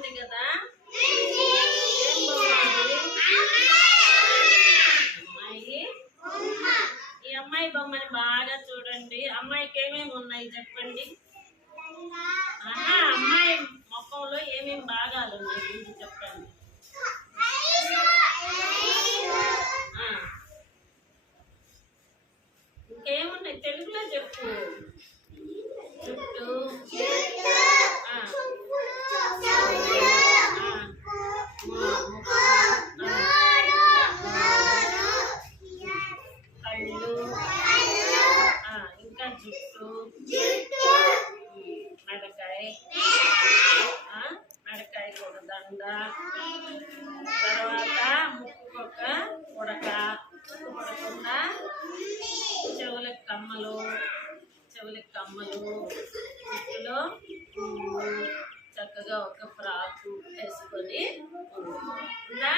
బాగుంది కదా. ఏం బాగుంది అమ్మాయి? ఈ అమ్మాయి బొమ్మని బాగా చూడండి. అమ్మాయికి ఏమేమి ఉన్నాయి చెప్పండి. అమ్మాయి మొక్కలో ఏమేమి భాగాలు ఉన్నాయి గురించి చెప్పండి. ఇంకేమున్నాయి తెలుగులో చెప్పు. చుట్టూ, కళ్ళు, ఇంకా జుట్టు, మెడకాయ, మెడకాయ కూడా దండ, తర్వాత ముక్కొక ఉడక, ఉడకుండా చెవులకు కమ్మలు, జుట్టులో చక్కగా ఒక ఫ్రాకు వేసుకొని ఉందా.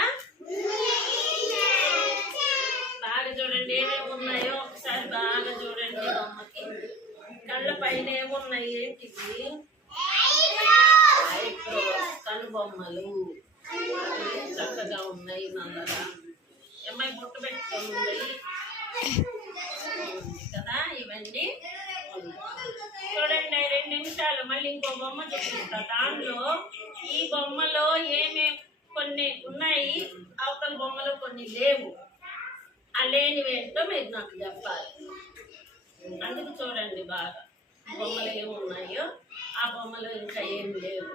బాగా చూడండి ఏమేమి ఉన్నాయో ఒకసారి బాగా చూడండి. బొమ్మకి కళ్ళ పైన ఏమున్నాయి ఏంటివి? కళ్ళు బొమ్మలు చక్కగా ఉన్నాయి. నల్లగా అమ్మాయి బొట్టు పెట్టుకొని ఉన్నాయి కదా. ఇవన్నీ చూడండి. 2 నిమిషాలు మళ్ళీ ఇంకో బొమ్మ చూపిస్తా. దానిలో ఈ బొమ్మలో ఏమేమి కొన్ని ఉన్నాయి, అవతల బొమ్మలో కొన్ని లేవు. ఆ లేనివేంటో మీరు నాకు చెప్పాలి. అందుకు చూడండి బాగా బొమ్మలు ఏమి ఉన్నాయో, ఆ బొమ్మలో ఇంకా ఏమి లేవు.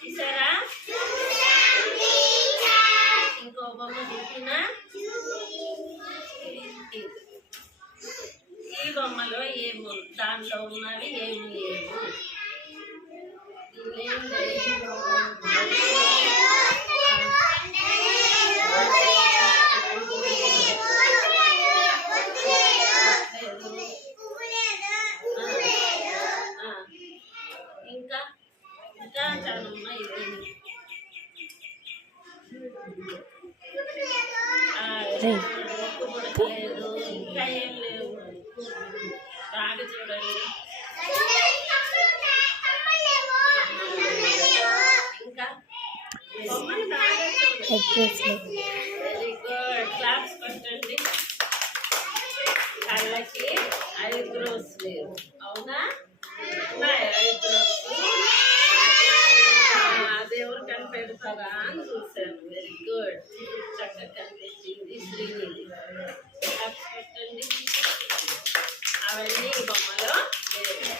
చూసారా? ఇంకో బొమ్మ చూసినా ఈ బొమ్మలో ఏమి దాంట్లో ఉన్నవి ఏమి లేవు. ఇంకా చాలా ఉన్నాయి. లేదు, ఇంకా ఏం లేవు. బాగా చూడండి. ఇంకా బొమ్మలు బాగా చూడండి. Very good. క్లాప్స్ కొట్టండి. కళ్ళకి ఐబ్రోస్ లేవు, అవునా? ఉన్నాయి ఐబ్రోస్. దేవుడు కనిపెడతారా అని చూశాను. Very good. చక్కగా కనిపించింది శ్రీనిధి. క్లాప్స్ కొట్టండి. అవన్నీ ఈ బొమ్మలో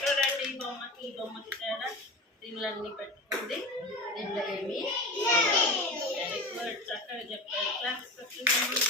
చూడండి. ఈ బొమ్మకి తేడా దీనిలో అన్ని పెట్టుకుంది, దీనిలో ఏమి. Very good. చక్కగా చెప్పారు. క్లాప్స్ కొట్టండి.